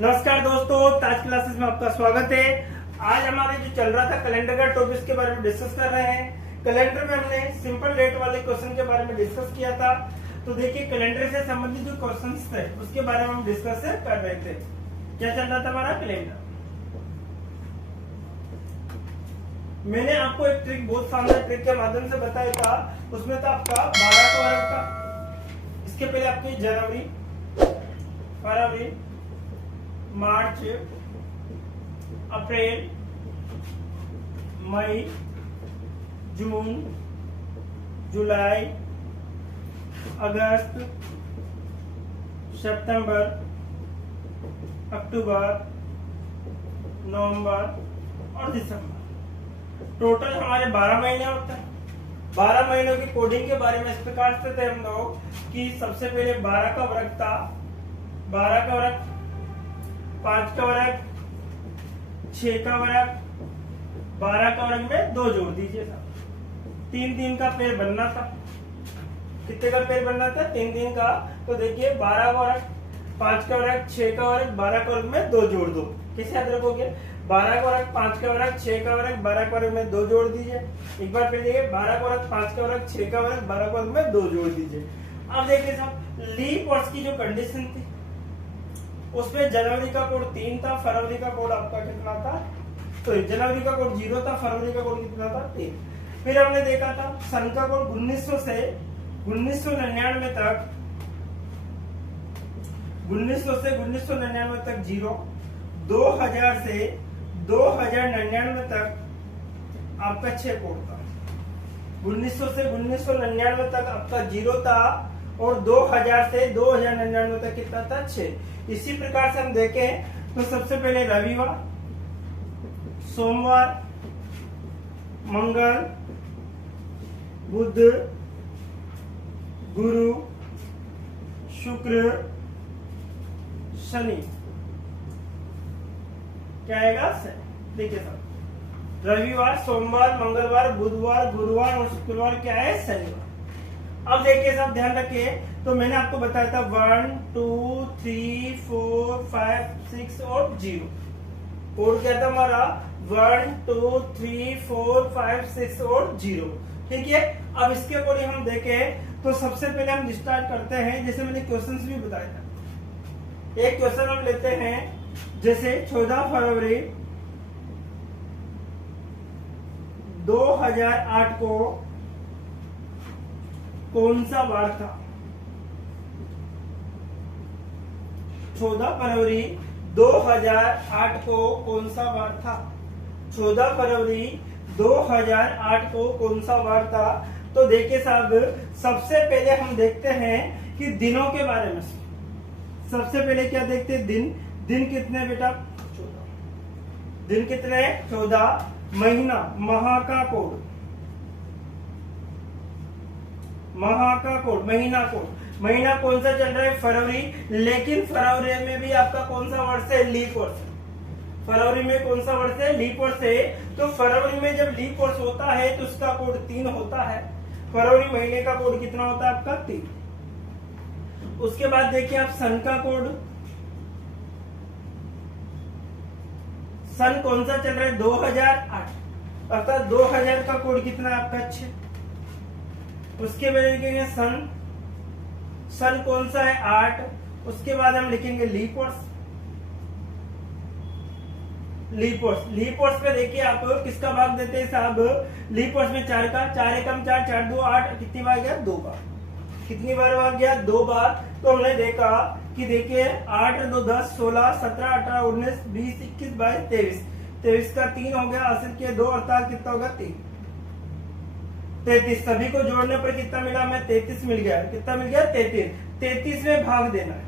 नमस्कार दोस्तों, ताज क्लासेस में आपका स्वागत है। आज हमारे जो चल रहा था कैलेंडर का टॉपिक्स के बारे में डिस्कस कर रहे हैं। कैलेंडर में हमने सिंपल डेट वाले क्वेश्चन के बारे में डिस्कस किया था। तो देखिए, कैलेंडर से संबंधित जो क्वेश्चंस थे उसके बारे में हम डिस्कस कर रहे थे। क्या चल रहा था हमारा कैलेंडर। मैंने आपको एक ट्रिक, बहुत शानदार ट्रिक के माध्यम से बताया था। उसमें था आपका 12 का वर्ग था। इसके पहले आपकी जनवरी, फरवरी, मार्च, अप्रैल, मई, जून, जुलाई, अगस्त, सितंबर, अक्टूबर, नवंबर और दिसंबर। टोटल हमारे 12 महीने होते हैं। 12 महीनों की कोडिंग के बारे में इस प्रकार से थे हम लोग कि सबसे पहले 12 का वर्ग था, 12 का वर्ग, 5 का वर्ग, 6 का वर्ग, 12 का वर्ग में 2 जोड़ दीजिए साहब। 3 का पेड़ बनना था। कितने का पेड़ बनना था? 3 का। तो देखिए, 12 का वर्ग, 5 का वर्ग, 6 का वर्ग, 12 का वर्ग में 2 जोड़ दो। कैसे याद रखोगे? 12 का वर्ग, 5 का वर्ग, 6 का वर्ग, 12 का वर्ग में 2 जोड़ दीजिए। एक बार फिर देखिए, 12 का वर्ग, 5 का वर्ग, 6 का वर्ग, 12 का वर्ग में 2 जोड़ दीजिए। अब देखिए साहब, लीप वर्ष की जो कंडीशन थी उसमें जनवरी का कोड 3 था, फरवरी का कोड आपका कितना था? तो जनवरी का कोड 0 था, फरवरी का कोड कितना था? 3। फिर हमने देखा था सन का कोड 1900 से 1999 तक, 1900 से 1999 तक 0, 2000 से 2099 तक आपका 6 कोड था। 1900 से 1999 तक आपका 0 था और 2000 से 2099 तक कितना था? 6। इसी प्रकार से हम देखें तो सबसे पहले रविवार, सोमवार, मंगल, बुध, गुरु, शुक्र, शनि। क्या आएगा? देखिए सब, रविवार, सोमवार, मंगलवार, बुधवार, गुरुवार और शुक्रवार क्या है? शनिवार। अब देखिए साहब, ध्यान रखिए। तो मैंने आपको बताया था 1 2 3 4 5 6 और 0। कोड क्या था हमारा? 1 2 3 4 5 6 और 0। ठीक है। अब इसके अकॉर्डिंग हम देखें तो सबसे पहले हम स्टार्ट करते हैं, जैसे मैंने क्वेश्चंस भी बताया था। एक क्वेश्चन हम लेते हैं, जैसे 14 फरवरी 2008 को कौन सा वार था? 14 फरवरी 2008 को कौन सा वार था? 14 फरवरी 2008 को कौन सा वार था? तो देखिए साहब, सबसे पहले हम देखते हैं कि दिनों के बारे में। सबसे पहले क्या देखते हैं? दिन कितने बेटा? 14। दिन कितने? 14। महीना, माह का कोड, माह का कोड, महीना कोड। महीना कौन सा चल रहा है? फरवरी। लेकिन फरवरी में भी आपका कौन सा वर्ष है? लीप वर्ष। फरवरी में कौन सा वर्ष है? लीप वर्ष है। तो फरवरी में जब लीप वर्ष होता है तो उसका कोड 3 होता है। फरवरी महीने का कोड कितना होता है आपका? 3। उसके बाद देखिए आप सन का कोड। सन कौन सा चल रहा है? 2008। अर्थात 2000 का कोड कितना है आपका? 6। उसके बाद लिखेंगे सन। सन कौन सा है? 8। उसके बाद हम लिखेंगे लीप वर्ष। लीप वर्ष, लीप वर्ष पे देखिए आप किसका भाग देते हैं साहब? लीप वर्ष में 4 का, 4 एकम 4, 4 2 8। कितनी बार गया? 2 बार। कितनी बार भाग गया? 2 बार। तो हमने देखा कि देखिए 8 2 10 16 17 18 19 20 21 22 23। 23 का 3 हो गया, हासिल किया 2, अर्थात कितना होगा? 3। 33। सभी को जोड़ने पर कितना मिला? हमें 33 मिल गया। कितना मिल गया? 33। 33 में भाग देना है।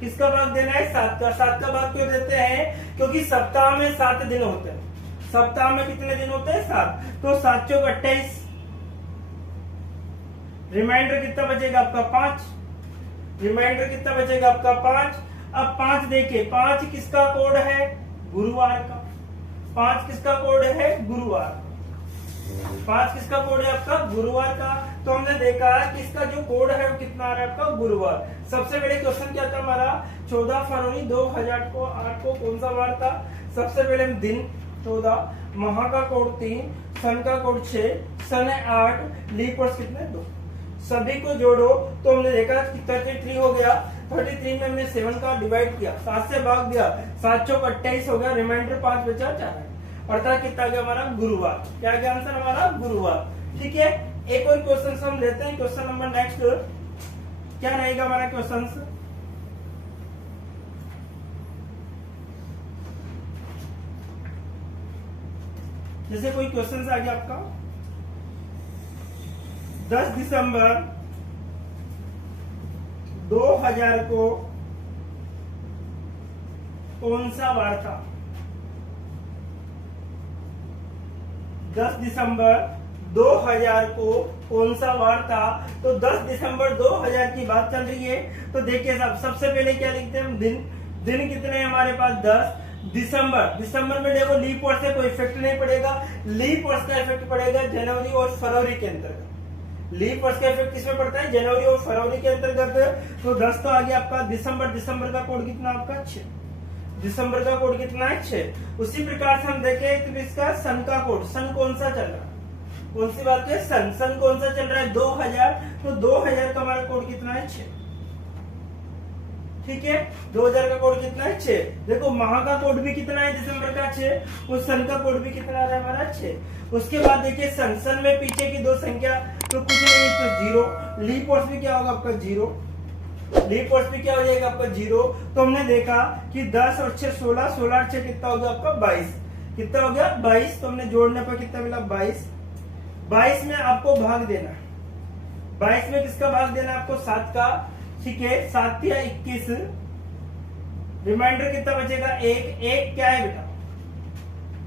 किसका भाग देना है? 7 का। 7 का भाग क्यों देते हैं? क्योंकि सप्ताह में 7 दिन होते हैं। सप्ताह में कितने दिन होते हैं? 7। तो 7 चौक 28। रिमाइंडर कितना बचेगा आपका? 5। रिमाइंडर कितना बचेगा आपका? 5। अब 5 देखिए, 5 किसका कोड है? गुरुवार का। 5 किसका कोड है? गुरुवार। 5 किसका कोड है आपका? गुरुवार का। तो हमने देखा कि इसका जो कोड है वो कितना आ रहा है आपका? गुरुवार। सबसे पहले क्वेश्चन क्या था हमारा? 14 फरवरी 2008 को कौन सा वार था? सबसे पहले हम दिन 14, माह का कोड 3, सन का कोड 6, सन है 8, लीप वर्ष कितने? 2। सभी को जोड़ो तो हमने देखा कि 33 हो गया। 33 में हमने 7 का डिवाइड किया, 7 से भाग दिया, 7 चौक 28 हो गया, रिमाइंडर 5 बचा 4, अर्थात कितना गया हमारा? गुरुवार। क्या गया आंसर हमारा? गुरुवार। ठीक है, एक और क्वेश्चन हम लेते हैं। क्वेश्चन नंबर नेक्स्ट क्या रहेगा हमारा क्वेश्चन? जैसे कोई क्वेश्चन आ गया आपका 10 दिसंबर 2000 को कौन सा वार था? 10 दिसंबर 2000 को कौन सा वार था? तो 10 दिसंबर 2000 की बात चल रही है। तो देखिए साहब, सबसे पहले क्या लिखते हैं हम? दिन कितने हैं हमारे पास? 10। दिसंबर में देखो लीप वर्ष से कोई इफेक्ट नहीं पड़ेगा। लीप वर्ष का इफेक्ट पड़ेगा जनवरी और फरवरी के अंतर्गत। लीप वर्ष का इफेक्ट किसमें पड़ता है? जनवरी और फरवरी के अंतर्गत। तो 10 तो आ गया आपका दिसंबर का कोड कितना आपका? 6। दिसंबर का कोड कितना है? 6। उसी प्रकार से हम देखें तो इसका सन का कोड, सन कौन सा चल रहा है? कौन सी बात है? सन कौन सा चल रहा है? 2000। तो 2000 का हमारा कोड कितना है? 6। ठीक है, 2000 का कोड कितना है? 6। देखो माह का कोड भी कितना है? दिसंबर का 6। और सन का कोड भी कितना आ रहा है हमारा? 6। उसके बाद देखिए सन में पीछे की 2 संख्या तो कुछ नहीं, तो 0। लीप वर्ष भी क्या होगा आपका? 0। लीप वर्ष भी क्या हो जाएगा आपका? 0। तो हमने देखा कि 10 और 6 16, 16 और 6 कितना हो गया आपका? 22। कितना हो गया? 22। तो हमने जोड़ने पर कितना मिला? 22। 22 में आपको भाग देना, 22 में किसका भाग देना आपको? 7 का। ठीक है, 7 या 21, रिमाइंडर कितना बचेगा? 1 क्या है बेटा?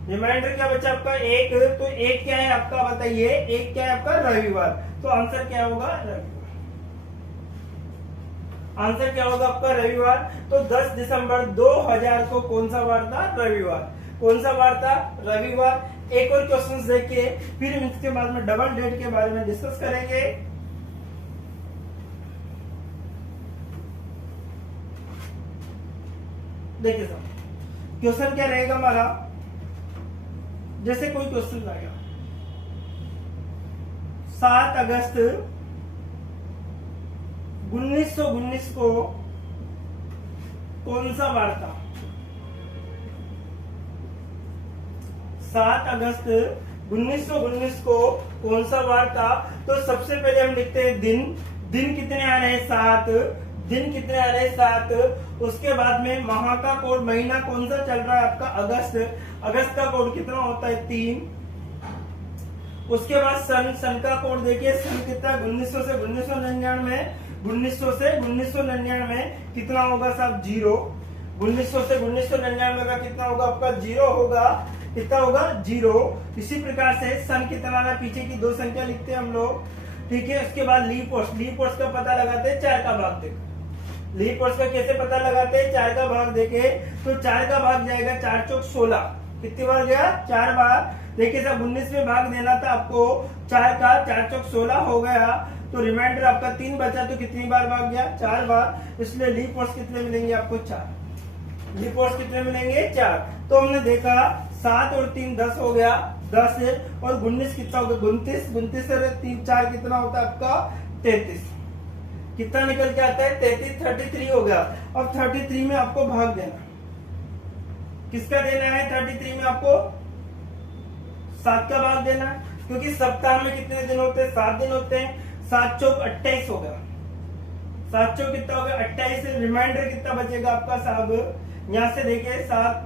रिमाइंडर क्या बचा आपका? 1। तो 1 क्या है आपका? बताइए, 1 क्या है आपका? रविवार। तो आंसर क्या होगा? रविवार। आंसर क्या होगा आपका? रविवार। तो 10 दिसंबर 2000 को कौन सा वार था? रविवार। कौन सा वार था? रविवार। एक और क्वेश्चन देखिए, फिर इसके बाद में डबल डेट के बारे में डिस्कस करेंगे। देखिए साहब, क्वेश्चन क्या रहेगा हमारा? जैसे कोई क्वेश्चन आएगा 7 अगस्त 1919 को कौन सा वार था? 7 अगस्त 1919 को कौन सा वार था? तो सबसे पहले हम लिखते हैं दिन कितने आ रहे हैं? 7। दिन कितने आ रहे हैं? 7। उसके बाद में माह का कोड, महीना कौन सा चल रहा है आपका? अगस्त। अगस्त का कोड कितना होता है? 3। उसके बाद सन का कोड देखिए, सन कितना? 1900 से 1999। 1900 से 1999 कितना होगा साहब? 0। 1900 से 1999 का कितना होगा आपका? 0 होगा। कितना होगा? 0। इसी प्रकार से सन कितना रहा? पीछे की 2 संख्या लिखते हैं हम लोग। ठीक है, उसके बाद लीप वर्ष का पता लगाते हैं 4 का भाग देकर। लीप वर्ष का कैसे पता लगाते हैं? 4 का भाग देके, तो 4 का भाग जाएगा 4 चौक 16। कितनी बार गया? 4 बार। देखिए साहब, 19 में भाग देना था आपको 4 का, 4 चौक 16 हो गया। तो रिमाइंडर आपका 3 बचा, तो कितनी बार भाग गया? 4 बार। इसलिए लीप वर्ष कितने मिलेंगे आपको? 4। लीप वर्ष कितने मिलेंगे? 4। तो हमने देखा 7 और 3 10 हो गया, 10 और 19 कितना होगा? 29। 29 से 3 4 कितना होता है आपका? 33। कितना निकल के आता है? 33 हो गया। अब 33 में आपको भाग देना, किसका देना है? 33 में आपको 7 का भाग देना, क्योंकि सप्ताह में कितने दिन होते हैं? 7 दिन होते हैं। 7 चौक 28 हो गया। 7 चौक कितना हो गया? 28। रिमाइंडर कितना बचेगा आपका साहब? यहां से देखिए 7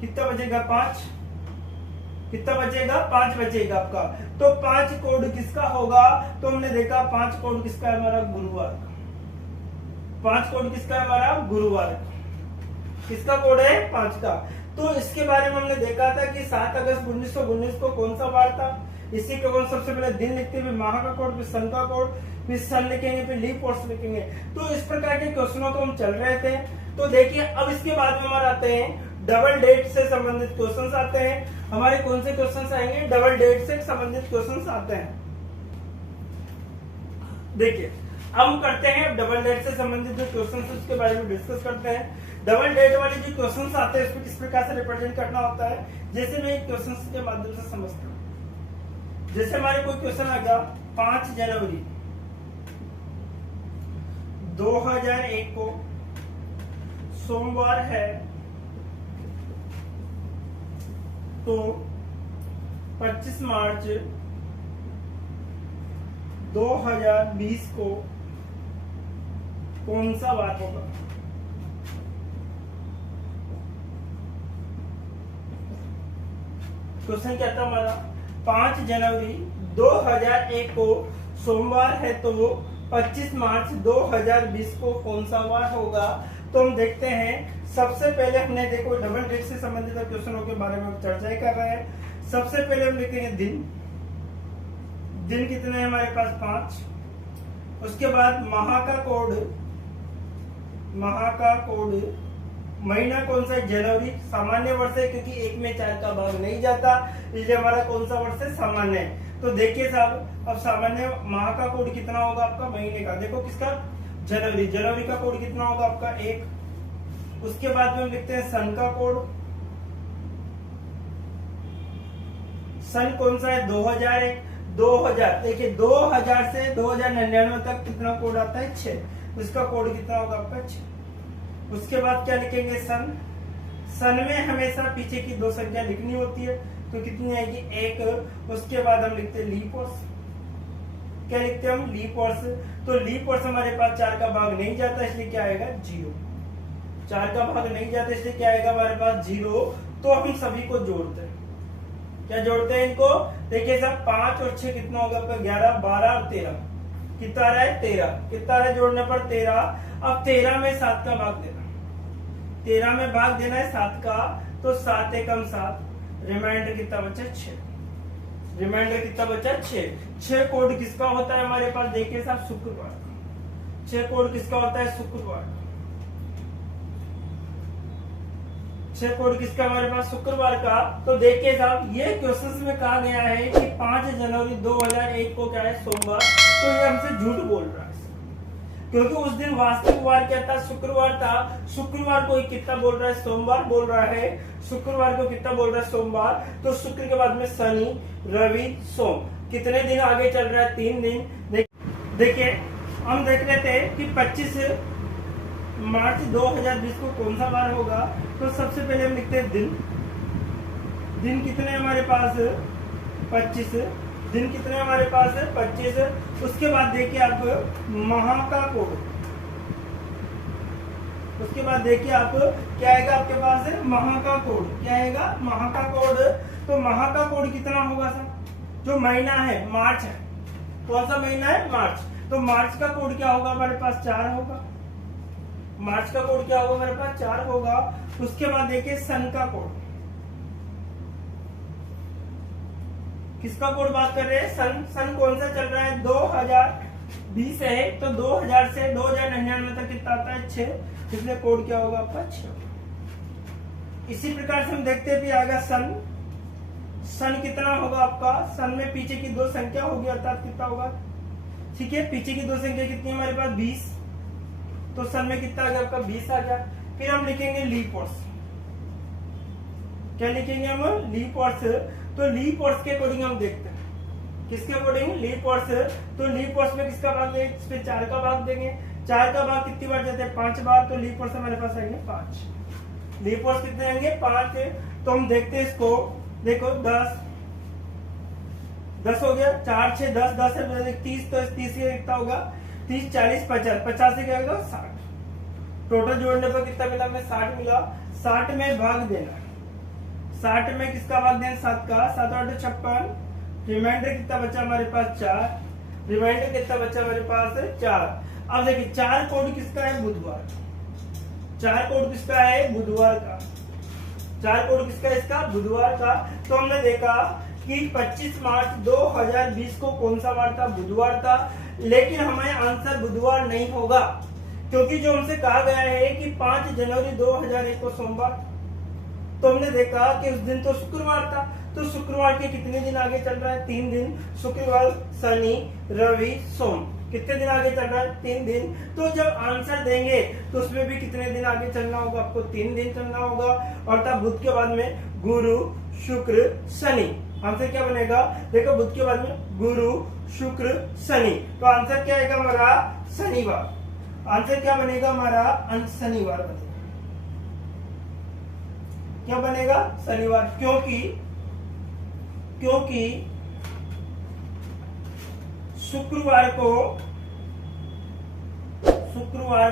कितना बचेगा? 5। कितना बचेगा? 5 बचेगा आपका। तो 5 कोड किसका होगा? तो हमने देखा 5 कोड किसका है? हमारा गुरुवार का। 5 कोड किसका है? हमारा गुरुवार का। किसका कोड है? 5 का। तो इसके बारे में हमने देखा था कि 7 अगस्त 1919 को कौन सा वार था? इसी के कोड सबसे पहले दिन लिखते हुए माह का कोड, फिर सन का कोड, फिर सन लिखेंगे, फिर लीप वर्ष लिखेंगे। तो इस प्रकार के क्वेश्चनों को हम चल रहे थे। तो देखिए अब इसके बाद में हमारे आते हैं डबल डेट से संबंधित क्वेश्चंस आते हैं। हमारे कौन से क्वेश्चंस आएंगे? डबल डेट से संबंधित क्वेश्चंस आते हैं। देखिए अब हम करते हैं डबल डेट से संबंधित जो क्वेश्चंस है उसके बारे में डिस्कस करते हैं। डबल डेट वाले जो क्वेश्चंस आते हैं उसको किस प्रकार से रिप्रेजेंट करना होता है, जैसे मैं एक क्वेश्चंस के माध्यम से समझता हूँ। जैसे हमारे कोई क्वेश्चन आ गया 5 जनवरी 2001 को सोमवार है, तो 25 मार्च 2020 को कौन सा वार होगा? क्वेश्चन क्या था हमारा? 5 जनवरी 2001 को सोमवार है, तो 25 मार्च 2020 को कौन सा वार होगा? तो हम देखते हैं, सबसे पहले हमने देखो डबल डेट से संबंधित क्वेश्चनों के बारे में चर्चा कर रहे हैं। सबसे पहले हम लिखेंगे दिन। दिन कितने हैं हमारे पास? 5। उसके बाद माह का कोड, महीना कौन सा है? जनवरी। सामान्य वर्ष है क्योंकि 1 में 4 का भाग नहीं जाता, इसलिए हमारा कौन सा वर्ष है? सामान्य है। तो देखिए साहब, अब सामान्य माह का कोड कितना होगा आपका? महीने का। देखो किसका? जनवरी। जनवरी का कोड कितना होगा आपका? 1। उसके बाद में हम लिखते हैं सन का कोड। सन कौन सा है? 2001। 2000, देखिए 2000 से 2099 तक कितना कोड आता है? 6। उसका कोड कितना होगा आपका? 6। उसके बाद क्या लिखेंगे? सन। सन में हमेशा पीछे की 2 संख्या लिखनी होती है, तो कितनी आएगी? 1। उसके बाद हम लिखते हैं लीप वर्ष। क्या लिखते हैं हम? लीप वर्ष। तो लीप वर्ष हमारे पास 4 का भाग नहीं जाता, इसलिए क्या आएगा? 0। 4 का भाग नहीं जाता, इसलिए क्या आएगा हमारे पास? 0। तो हम सभी को जोड़ते हैं। क्या जोड़ते हैं इनको? देखिए साहब, 5 और 6 कितना होगा आपका? 11, 12 और 13 कितना रहा है? 13। कितना रहा जोड़ने पर? 13। अब 13 में 7 का भाग देना, 13 में भाग देना है 7 का, तो 7 एकम 7, रिमाइंडर कितना बचा? 6। रिमाइंडर कितना बचा? 6। 6 कोड किसका होता है हमारे पास? देखिए साहब, शुक्रवार। 6 कोड किसका होता है? शुक्रवार। 6 कोड किसका हमारे पास? शुक्रवार का। तो देखिए साहब, ये क्वेश्चंस में कहा गया है कि 5 जनवरी 2001 को क्या है? सोमवार। तो ये हमसे झूठ बोल रहा है, क्योंकि उस दिन वास्तविक वार क्या था? शुक्रवार था। शुक्रवार को कितना बोल रहा है? सोमवार बोल रहा है। शुक्रवार को कितना बोल रहा है? सोमवार। तो शुक्र के बाद में शनि, रवि, सोम, कितने दिन आगे चल रहा है? 3 दिन। देखिए हम देख रहे थे कि 25 मार्च 2020 को कौन सा वार होगा। तो सबसे पहले हम लिखते हैं दिन। दिन कितने हमारे पास? 25। दिन कितने हमारे पास है? 25। उसके बाद देखिए आप माह का कोड। उसके बाद देखिए आप क्या आएगा आपके पास है? माह का कोड। क्या आएगा? माह का कोड। तो माह का कोड कितना होगा सर? जो महीना है मार्च है। कौन सा महीना है? मार्च। तो मार्च का कोड क्या होगा हमारे पास? 4 होगा। मार्च का कोड क्या होगा हमारे पास? 4 होगा। उसके बाद देखिए सन का कोड। किसका कोड बात कर रहे हैं? सन। सन कौन सा चल रहा है? 2020 है, तो 2000 से 2099 तक कितना आता है? 6। इसलिए कोड क्या होगा आपका? 6। इसी प्रकार से हम देखते हैं भी आएगा सन। सन कितना होगा आपका? सन में पीछे की 2 संख्या होगी, अर्थात कितना होगा? ठीक है, पीछे की 2 संख्या कितनी हमारे पास? 20। तो सन में कितना आ गया आपका? 20 आ गया। फिर हम लिखेंगे लीप वर्ष। क्या लिखेंगे हम? लीप वर्ष। तो लीप वर्ष के अकॉर्डिंग हम देखते हैं, किसके अकॉर्डिंग? लीप वर्ष। तो लीप वर्ष में किसका भाग देंगे? इस पे 4 का भाग देंगे। 4 का भाग कितनी बार जाते हैं? 5 बार। तो लीप वर्ष हमारे पास आएंगे 5। लीप वर्ष कितने आएंगे? 5। तो हम देखते हैं इसको। देखो 10 हो गया, 4 6 10, 10 है 30, तो 30 कितना होगा? 30 40 50, 50 से क्या होगा? 60। टोटल जोड़ने पर कितना मिला? हमें 60 मिला। 60 में भाग देना, 60 में किसका भाग देना? 7 का। 7 8 56। रिमाइंडर कितना बचा हमारे पास? 4। रिमाइंडर कितना बचा हमारे पास? 4। अब देखिए 4 कोड किसका है? बुधवार। 4 कोड किसका है? बुधवार का। 4 कोड किसका है? इसका बुधवार का। तो हमने देखा कि 25 मार्च 2020 को कौन सा वार था? बुधवार था। लेकिन हमें आंसर बुधवार नहीं होगा, क्योंकि जो हमसे कहा गया है कि 5 जनवरी 2001 को सोमवार। तो हमने देखा कि उस दिन तो शुक्रवार था, तो शुक्रवार के कितने दिन आगे चल रहा है? 3 दिन। शुक्रवार, शनि, रवि, सोम, कितने दिन आगे चल रहा है? 3 दिन। तो जब आंसर देंगे तो उसमें भी कितने दिन आगे चलना होगा? आपको 3 दिन चलना होगा। और तब बुध के बाद में गुरु, शुक्र, शनि। आंसर क्या बनेगा? देखो बुध के बाद में गुरु, शुक्र, शनि, तो आंसर क्या आएगा हमारा? शनिवार। आंसर क्या बनेगा हमारा? शनिवार बनेगा। क्या बनेगा? शनिवार। क्योंकि शुक्रवार को सोमवार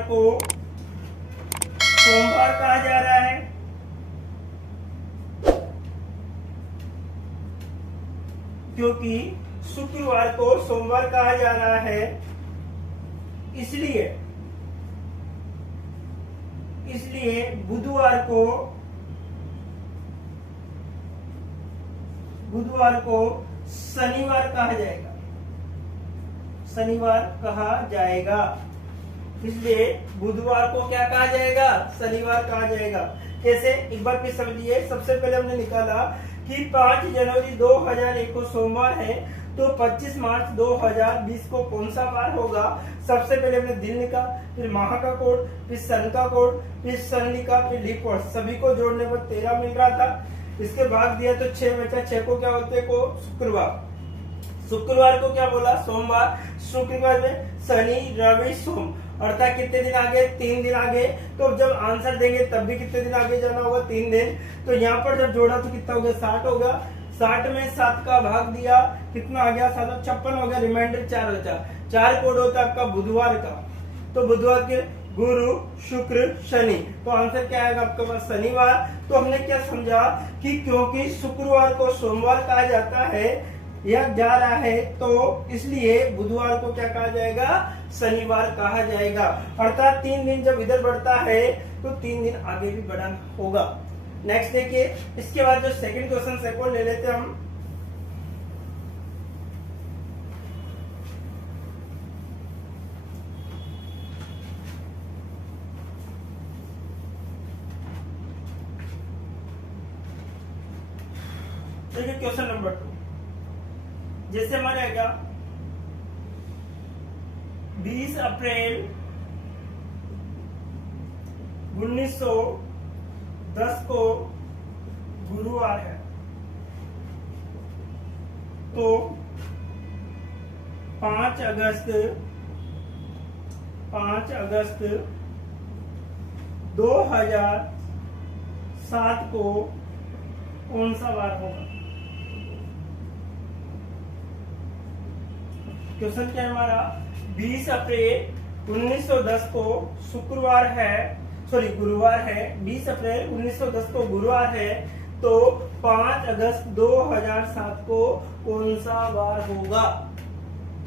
कहा जा रहा है, क्योंकि शुक्रवार को सोमवार कहा जा रहा है, इसलिए बुधवार को शनिवार कहा जाएगा। शनिवार कहा जाएगा, इसलिए बुधवार को क्या कहा जाएगा? शनिवार कहा जाएगा। कैसे? एक बार फिर समझिए। सबसे पहले हमने निकाला कि 5 जनवरी 2001 को सोमवार है, तो 25 मार्च 2020 को कौन सा वार होगा? सबसे पहले हमने दिन लिखा, फिर माह का कोड, फिर सन का कोड, फिर सन लिखा, फिर लीप वर्ष, सभी को जोड़ने पर 13 मिल रहा था। इसके भाग दिया तो 6 बचा। 6 को क्या बोलते को? शुक्रवार। शुक्रवार को क्या बोला? सोमवार। शुक्रवार में शनि, रवि, सोम, अर्थात कितने दिन आगे? 3 दिन आगे। तो जब आंसर देंगे तब भी कितने दिन आगे जाना होगा? 3 दिन। तो यहाँ पर जब जोड़ा तो कितना हो गया? 60 होगा। 60 में 7 का भाग दिया, कितना आ गया? 7 56 हो गया। रिमाइंडर 4 बचा। 4 कोड होता है आपका बुधवार का, तो बुधवार के गुरु, शुक्र, शनि, तो आंसर क्या आएगा आपके पास? शनिवार। तो हमने क्या समझा कि क्योंकि शुक्रवार को सोमवार कहा जाता है या जा रहा है, तो इसलिए बुधवार को क्या कहा जाएगा? शनिवार कहा जाएगा। अर्थात 3 दिन जब इधर बढ़ता है तो 3 दिन आगे भी बढ़ाना होगा। नेक्स्ट देखिए, इसके बाद जो सेकंड क्वेश्चन है वो ले लेते हम। देखिए क्वेश्चन नंबर 2, जैसे हमारे आएगा 20 अप्रैल 1910 को गुरुवार है, तो 5 अगस्त 2007 को कौन सा वार होगा? क्वेश्चन क्या है हमारा? 20 अप्रैल 1910 को शुक्रवार है, सॉरी गुरुवार है। 20 अप्रैल 1910 को गुरुवार है, तो 5 अगस्त 2007 को कौन सा वार होगा?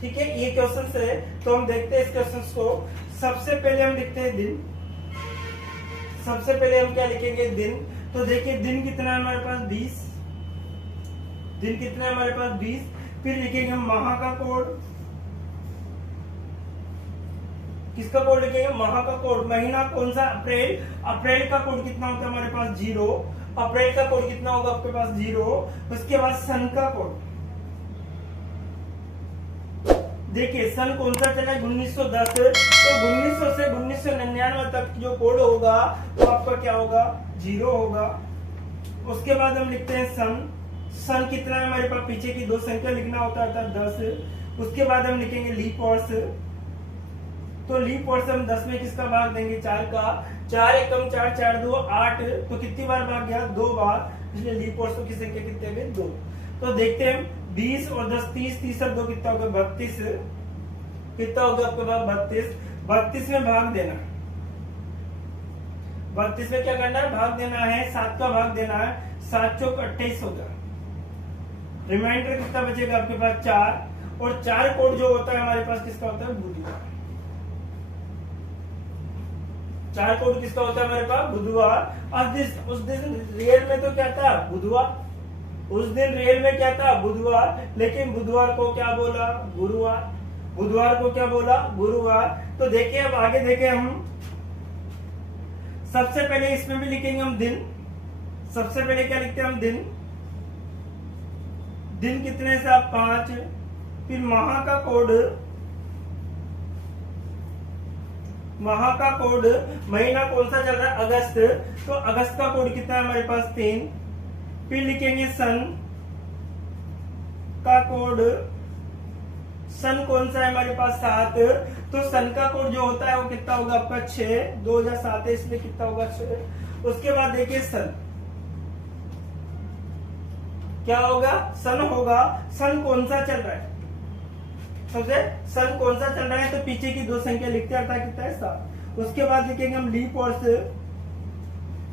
ठीक है, ये क्वेश्चन है। तो हम देखते हैं इस क्वेश्चन को। सबसे पहले हम लिखते हैं दिन। सबसे पहले हम क्या लिखेंगे? दिन। तो देखिए दिन कितना है हमारे पास? 20। दिन कितना है हमारे पास? 20। फिर लिखेंगे हम माह का कोड। किसका कोड लिखेंगे? माह का कोड। महीना कौन सा? अप्रैल। अप्रैल का कोड कितना होता है हमारे पास? 0। अप्रैल का कोड कितना होगा आपके पास? 0। उसके बाद सन का कोड। देखिए सन कौन सा चला है? 1910। तो 1900 से 1999 तक जो कोड होगा वो आपका क्या होगा? 0 होगा। उसके बाद हम लिखते हैं सन। सन कितना है हमारे पास? पीछे की 2 संख्या लिखना होता है 10। उसके बाद हम लिखेंगे लीप वर्ष। तो लीप वर्ष हम 10 में किसका भाग देंगे? 4 का। 4 एकम 4, 4 2 8, तो कितनी बार भाग गया? 2 बार, इसलिए लीप वर्षों की संख्या कितने में? 2। तो देखते हैं 20 और 10 30, 30 और 2 कितना होगा? 32। कितना होगा आपके पास? 32। 32 में भाग देना। 32 में क्या करना है? भाग देना है। 7 का भाग देना है। 7 चौक 28 होगा। रिमाइंडर कितना बचेगा आपके पास? 4। और 4 कोड जो होता है हमारे पास किसका होता है? बुधवार। 4 कोड किसका होता है हमारे पास? बुधवार। उस दिन रियल में तो क्या था? बुधवार। उस दिन रियल में क्या था? बुधवार। लेकिन बुधवार को क्या बोला? गुरुवार। बुधवार को क्या बोला? गुरुवार। तो देखिए अब आगे देखें हम। सबसे पहले इसमें भी लिखेंगे हम दिन। सबसे पहले क्या लिखते हैं हम दिन, दिन कितने से आप 5, फिर माह का कोड, माह का कोड, महीना कौन सा चल रहा है अगस्त, तो अगस्त का कोड कितना है हमारे पास 3, फिर लिखेंगे सन का कोड, सन कौन सा है हमारे पास 7, तो सन का कोड जो होता है वो कितना होगा आपका 6, 2007 है इसलिए कितना होगा 6। उसके बाद देखिए सन क्या होगा, सन होगा, सन कौन सा चल रहा है, सबसे सन कौन सा चल रहा है, तो पीछे की 2 संख्या लिखते हैं कितना है 7। उसके बाद लिखेंगे हम लीप वर्ष,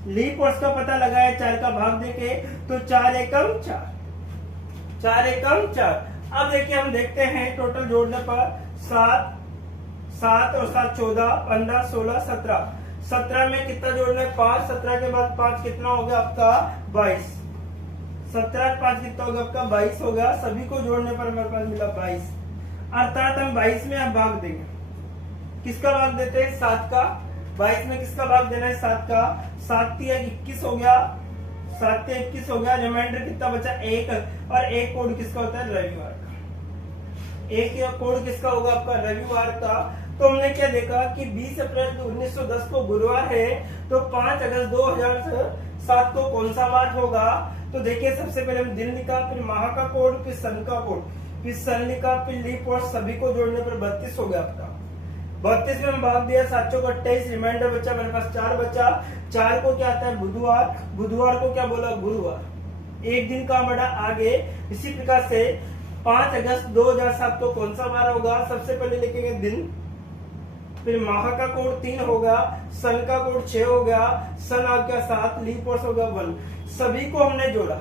लीप वर्ष का पता लगाया 4 का भाग देके, तो 4 एकम 4, 4 एकम 4। अब देखिए हम देखते हैं टोटल जोड़ने पर 7, 7 और 7 14, 15, 16, 17, 17 में कितना जोड़ना है 5, 17 के बाद 5 कितना हो गया आपका 22, 17 5 कितना होगा आपका 22 होगा, सभी को जोड़ने पर हमारे पास मिला 22, अर्थात हम 22 में अब भाग देंगे, किसका भाग देते हैं 7 का, 22 में किसका भाग देना है 7 का, 7 3 21 हो गया, 7 से 21 हो गया, रिमाइंडर कितना बचा 1, और 1 कोड किसका होता है रविवार का, 1 कोड किसका होगा आपका रविवार का। तो हमने क्या देखा कि 20 अप्रैल 1910 को गुरुवार है, तो 5 अगस्त 2007 को कौन सा वार होगा, तो देखिए सबसे पहले हम दिन लिखा, फिर माह का कोड, फिर सन का कोड, फिर सन लिखा, फिर लीप और सभी को जोड़ने पर 32 हो गया आपका, 32 में हम भाग दिया, 7 चौक 28, रिमाइंडर बचा मेरे पास 4 बचा, 4 को क्या आता है बुधवार, बुधवार को क्या बोला गुरुवार, एक दिन का बढ़ा आगे। इसी प्रकार से 5 अगस्त 2007 को कौन सा वार होगा, सबसे पहले लिखेंगे दिन, फिर माह का कोड 3 होगा, सन का कोड 6 हो गया, सन आ गया 7, लीप वर्ष हो गया 1, सभी को हमने जोड़ा,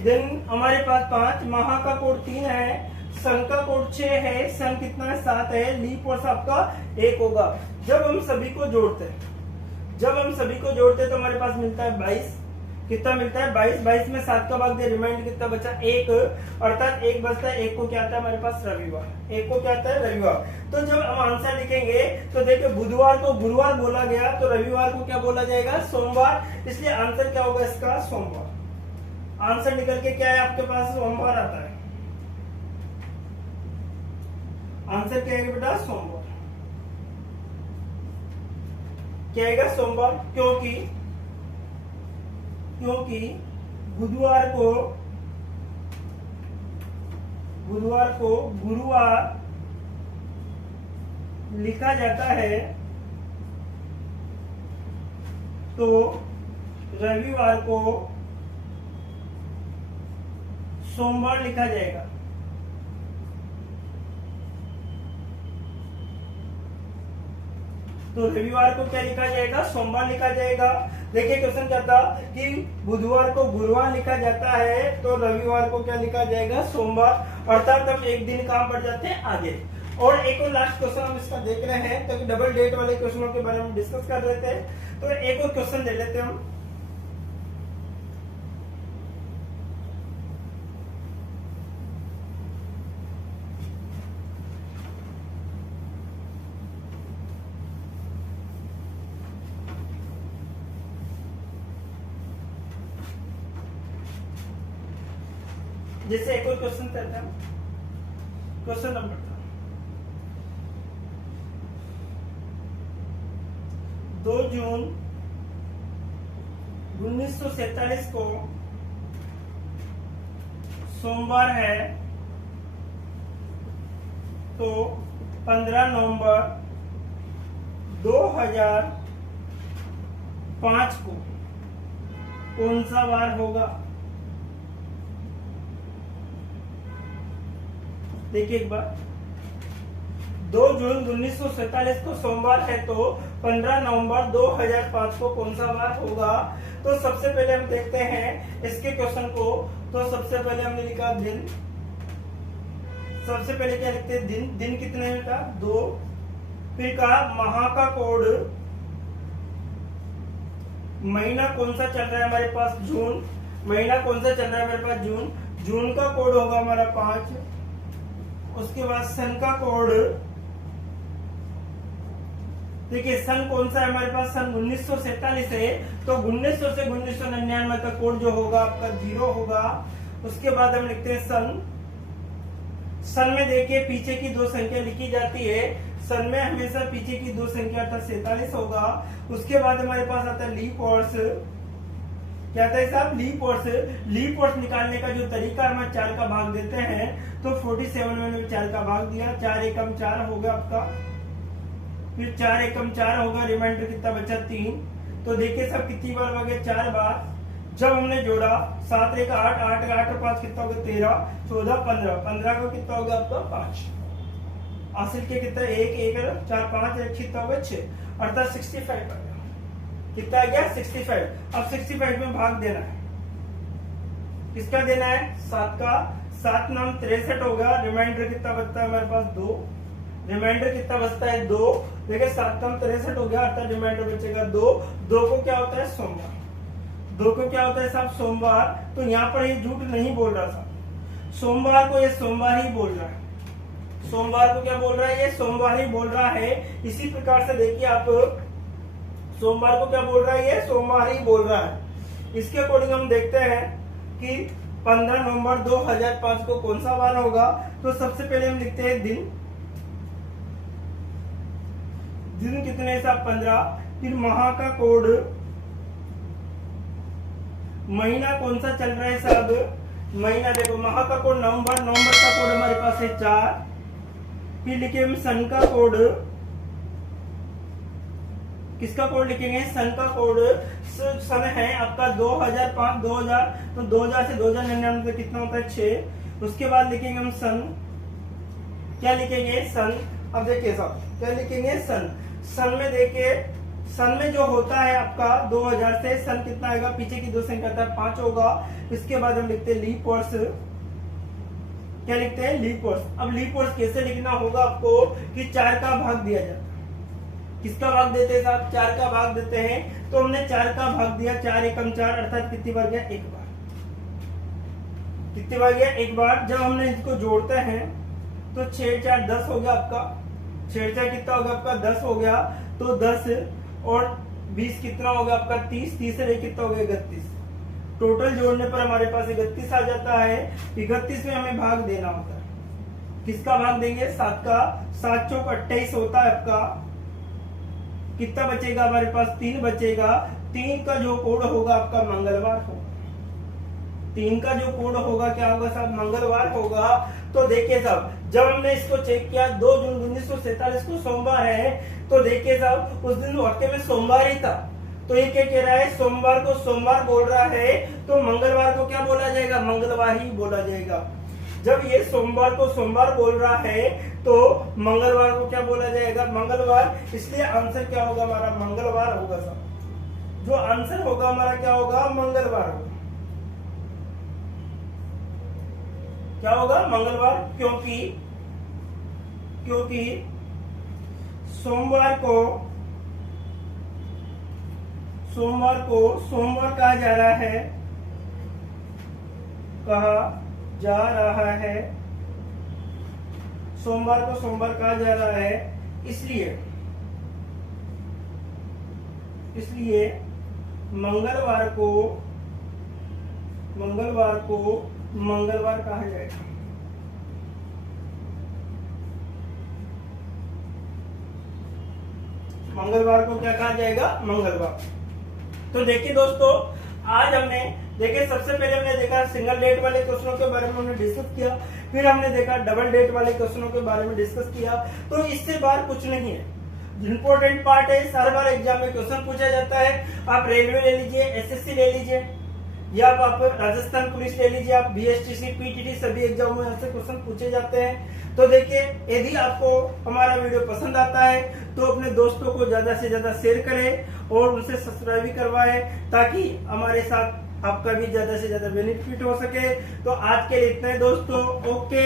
दिन हमारे पास 5, माह का कोड 3 है, सन का कोड 6 है, सन कितना है 7 है, लीप वर्ष आपका 1 होगा। जब हम सभी को जोड़ते हैं, जब हम सभी को जोड़ते हैं तो हमारे पास मिलता है 22, कितना मिलता है 22, 22 में 7 का भाग दिया, रिमाइंडर कितना बचा 1, अर्थात 1 बचता है, 1 को क्या आता है हमारे पास रविवार, 1 को क्या आता है रविवार। तो जब हम आंसर लिखेंगे तो देखिए बुधवार को गुरुवार बोला गया, तो रविवार को क्या बोला जाएगा सोमवार, इसलिए आंसर क्या होगा इसका सोमवार। आंसर निकल के क्या है आपके पास सोमवार आता है, आंसर क्या है बेटा सोमवार, क्या आएगा सोमवार, क्योंकि बुधवार को गुरुवार लिखा जाता है, तो रविवार को सोमवार लिखा जाएगा। तो रविवार को क्या लिखा जाएगा सोमवार लिखा जाएगा। देखिए क्वेश्चन क्या था कि बुधवार को गुरुवार लिखा जाता है, तो रविवार को क्या लिखा जाएगा सोमवार, अर्थात हम एक दिन काम बढ़ जाते हैं आगे। और एक और लास्ट क्वेश्चन हम इसका देख रहे हैं, क्योंकि डबल डेट वाले क्वेश्चनों के बारे में डिस्कस कर रहे थे, तो एक और क्वेश्चन ले लेते हैं हम। जैसे एक और क्वेश्चन करते हैं, क्वेश्चन नंबर 2 जून 1947 को सोमवार है, तो 15 नवंबर 2005 को कौन सा वार होगा। देखिए एक बार, 2 जून 1947 को सोमवार है, तो 15 नवंबर 2005 को कौन सा वार होगा। तो सबसे पहले हम देखते हैं इसके क्वेश्चन को। तो सबसे पहले हमने लिखा दिन, सबसे पहले क्या लिखते हैं दिन, दिन कितने में था 2, फिर कहा माह का कोड, महीना कौन सा चल रहा है हमारे पास जून, महीना कौन सा चल रहा है हमारे पास जून, जून का कोड होगा हमारा 5, उसके बाद सन का कोड, देखिए सन कौन सा है हमारे पास, सन 1947 है, तो 1900 से 1999 तक कोड जो होगा आपका 0 होगा। उसके बाद हम लिखते हैं सन में देखिए पीछे की दो संख्या लिखी जाती है, सन में हमेशा पीछे की दो संख्या अर्थात 47 होगा। उसके बाद हमारे पास आता है लीप वर्ष, क्या आता है साहब, लीप वर्ष। लीप वर्ष निकालने का जो तरीका हम 4 का भाग देते हैं, तो 47 में 4 का भाग दिया, 4 एकम 4 होगा आपका, फिर 4 एकम 4 होगा, रिमाइंडर कितना बचा 3। तो देखिए सब कितनी बार हो गया, 4 बार। जब हमने जोड़ा 7 एक 8, 8 8 और 5 कितना होगा 13, 14 15, 15 का कितना होगा आपका 5। हासिल के कितना 1 1 4 5 1 कितना होगा 6, अर्थात 65 आ गया। कितना आ गया 65। अब 65 में भाग देना है, किसका देना है 7 का, 7 नाम 63 होगा, रिमाइंडर कितना बचता है हमारे पास 2, रिमाइंडर कितना बचता है 2। देखिए 7 कम 63 हो गया, अर्थात रिमाइंडर बचेगा 2। 2 को क्या होता है सोमवार, 2 को क्या होता है साहब सोमवार। तो यहाँ पर ये झूठ नहीं बोल रहा था, सोमवार को ये सोमवार ही बोल रहा है, सोमवार को क्या बोल रहा है, ये सोमवार ही बोल रहा है। इसी प्रकार से देखिए आप सोमवार को क्या बोल रहा है, ये सोमवार ही बोल रहा है। इसके अकॉर्डिंग हम देखते हैं कि 15 नवंबर 2005 को कौन सा वार होगा। तो सबसे पहले हम लिखते हैं दिन, दिन कितने साहब 15। फिर माह का कोड, महीना कौन सा चल रहा है साहब, महीना देखो माह का कोड नवंबर, नवंबर का कोड हमारे पास है 4। फिर लिखे हम सन का कोड, किसका कोड लिखेंगे, सन का कोड। सन है आपका 2005 2000, तो 2000 से 2099 में कितना होता है 6। उसके बाद लिखेंगे हम सन, क्या लिखेंगे सन। अब देखिए साहब क्या लिखेंगे सन, सन में देखिए सन में जो होता है आपका 2000 से सन कितना आएगा, पीछे की दो संख्या आता है 5 होगा। इसके बाद हम लिखते हैं लीप वर्ष, क्या लिखते हैं लीप वर्ष। अब लीप वर्ष कैसे लिखना होगा आपको कि 4 का भाग दिया जाता है, किसका भाग देते हैं साहब 4 का भाग देते हैं। तो हमने 4 का भाग दिया, 4 एकम 4 अर्थात कितनी बार गया 1 बार, कितनी बार गया 1 बार। जब हमने इसको जोड़ते हैं तो 6 4 10 हो गया आपका, 6 4 कितना हो गया आपका 10 हो गया। तो 10 और 20 कितना हो गया आपका 30, 30 से कितना हो गया 31। टोटल जोड़ने पर हमारे पास 31 आ जाता है। 31 में हमें भाग देना होता है, किसका भाग देंगे 7 का, 7 चौक 28 होता है आपका। कितना बचेगा हमारे पास 3 बचेगा। 3 का जो कोड होगा आपका मंगलवार होगा, 3 का जो कोड होगा क्या होगा साहब मंगलवार होगा। तो देखिए साहब जब हमने इसको चेक किया 2 जून 1947 को सोमवार है, तो देखिए साहब उस दिन वाकई में सोमवार ही था। तो ये क्या कह रहा है, सोमवार को सोमवार बोल रहा है, तो मंगलवार को क्या बोला जाएगा, मंगलवार ही बोला जाएगा। जब ये सोमवार को सोमवार बोल रहा है तो मंगलवार को क्या बोला जाएगा, मंगलवार। इसलिए आंसर क्या होगा हमारा मंगलवार होगा साहब, जो आंसर होगा हमारा क्या होगा मंगलवार होगा। क्या होगा मंगलवार, क्योंकि सोमवार को सोमवार कहा जा रहा है, सोमवार को सोमवार कहा जा रहा है। इसलिए मंगलवार को मंगलवार कहा जाएगा। मंगलवार को क्या कहा जाएगा, मंगलवार। तो देखिए दोस्तों आज हमने देखिए सबसे पहले हमने देखा सिंगल डेट वाले क्वेश्चनों के बारे में हमने डिस्कस किया, फिर हमने देखा डबल डेट वाले क्वेश्चनों के बारे में डिस्कस किया। तो इससे बाहर कुछ नहीं है, इंपॉर्टेंट पार्ट है, हर बार एग्जाम में क्वेश्चन पूछा जाता है। आप रेलवे ले लीजिए, एसएससी ले लीजिए, या आप राजस्थान पुलिस ले लीजिए, आप बीएसटीसी पीटीटी सभी एग्जामों में ऐसे क्वेश्चन पूछे जाते हैं। तो देखिए यदि आपको हमारा वीडियो पसंद आता है तो अपने दोस्तों को ज्यादा से ज्यादा शेयर करें और उनसे सब्सक्राइब भी करवाएं, ताकि हमारे साथ आपका भी ज्यादा से ज्यादा बेनिफिट हो सके। तो आज के लिए इतना ही दोस्तों, ओके।